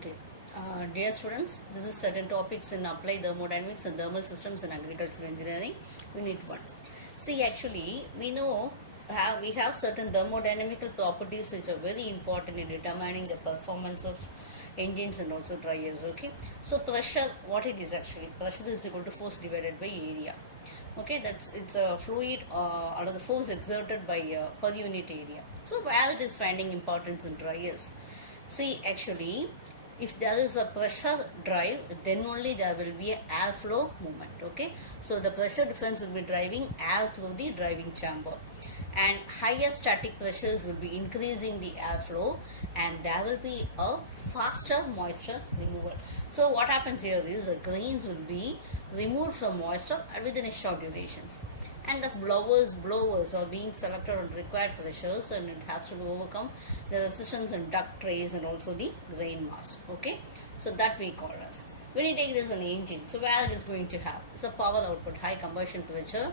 Okay. Dear students, this is certain topics in applied thermodynamics and thermal systems in agricultural engineering. Unit 1. See, actually, we have certain thermodynamical properties which are very important in determining the performance of engines and also dryers. Okay. So pressure, what it is actually? Pressure is equal to force divided by area. Okay, it's a fluid or the force exerted by per unit area. So where it is finding importance in dryers? See, actually, if there is a pressure drive, then only there will be a airflow movement. Okay, so the pressure difference will be driving air through the driving chamber, and higher static pressures will be increasing the airflow, and there will be a faster moisture removal. So what happens here is the grains will be removed from moisture within a short durations, and the blowers are being selected on required pressures, and it has to overcome the resistance and duct trays and also the grain mass. Okay, so that we call as when you take this an engine, so where it is going to have it's a power output, high combustion pressure,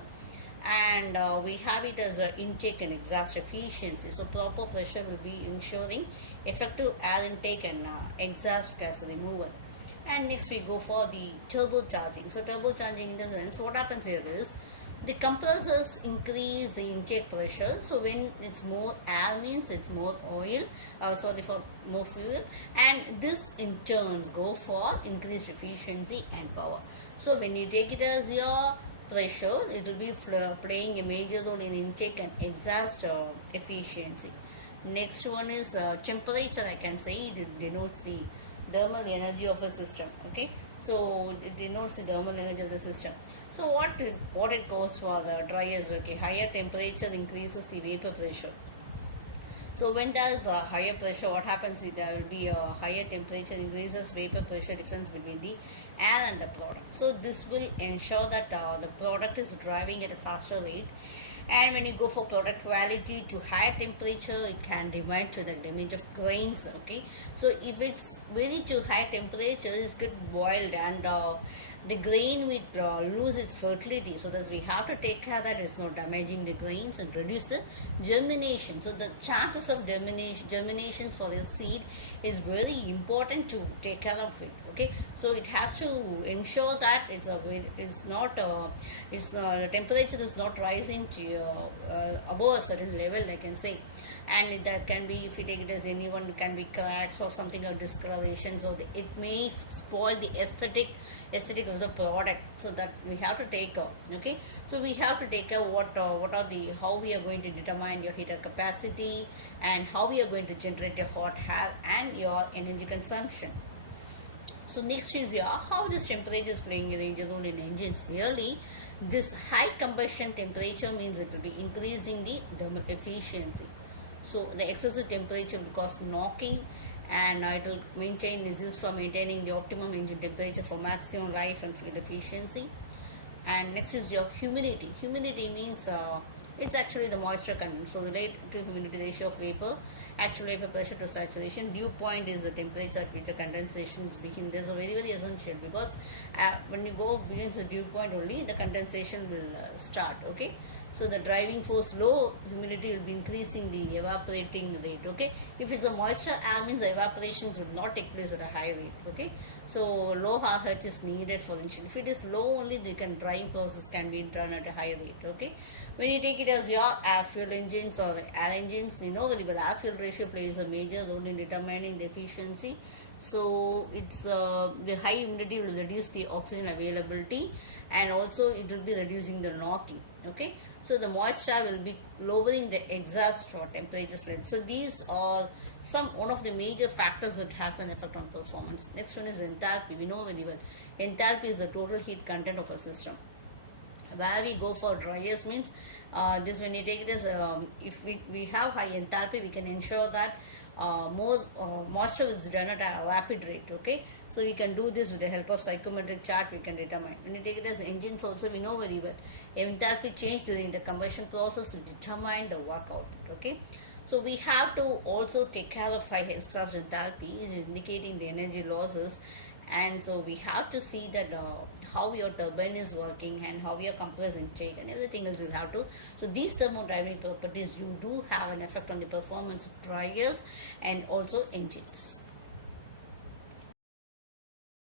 and we have it as a intake and exhaust efficiency. So proper pressure will be ensuring effective air intake and exhaust gas removal. And next we go for the turbocharging. So turbocharging in the sense, what happens here is the compressors increase the intake pressure. So when it's more air means it's more oil, for more fuel, and this in turns go for increased efficiency and power. So when you take it as your pressure, it will be playing a major role in intake and exhaust efficiency. Next one is temperature. I can say it denotes the thermal energy of a system. Okay, so it denotes the thermal energy of the system. So what it goes for the dryers? Okay, higher temperature increases the vapor pressure. So when there is a higher pressure, what happens is there will be a higher temperature increases vapor pressure difference between the air and the product. So this will ensure that the product is driving at a faster rate. And when you go for product quality to higher temperature, it can remind to the damage of grains. Okay, so if it's very too high temperature, it's get boiled, and the grain will lose its fertility. So thus we have to take care that it's not damaging the grains and reduce the germination. So the chances of germination for the seed is very important to take care of it. Okay, so it has to ensure that the temperature is not rising to above a certain level, I can say. And that can be, if you take it as anyone, can be cracks or something of discoloration, so it may spoil the aesthetic of the product. So that we have to take care. Okay, so we have to take care how we are going to determine your heater capacity, and how we are going to generate your hot air and your energy consumption. So next is how this temperature is playing a major role in engines. Really, this high combustion temperature means it will be increasing the thermal efficiency. So the excessive temperature will cause knocking, and it will is used for maintaining the optimum engine temperature for maximum life and fuel efficiency. And next is your humidity. Humidity means it's actually the moisture content. So relate to humidity ratio of vapor, actual vapor pressure to saturation. Dew point is the temperature at which the condensation is begin. This is very essential, because when you go begins the dew point only, the condensation will start. Okay, so the driving force, low humidity will be increasing the evaporating rate. Okay, if it's a moisture air means the evaporations would not take place at a high rate. Okay, so low RH is needed for engine. If it is low only, the drying process can be done at a high rate. Okay, when you take it as your air fuel engines or air engines, you know very well air fuel ratio plays a major role in determining the efficiency. So it's the high humidity will reduce the oxygen availability, and also it will be reducing the knocking. Okay, so the moisture will be lowering the exhaust for temperature level. So these are one of the major factors that has an effect on performance. Next one is enthalpy. We know very well enthalpy is the total heat content of a system. Where we go for dryers means this, when you take it as if we have high enthalpy, we can ensure that more moisture is done at a rapid rate. Okay, so we can do this with the help of psychometric chart. We can determine. When you take it as engines also, we know very well enthalpy change during the combustion process to determine the work output. Okay, so we have to also take care of high exhaust enthalpy is indicating the energy losses. And so we have to see that how your turbine is working and how your compressor intake and everything else you have to. So these thermodynamic properties, you do have an effect on the performance of dryers and also engines.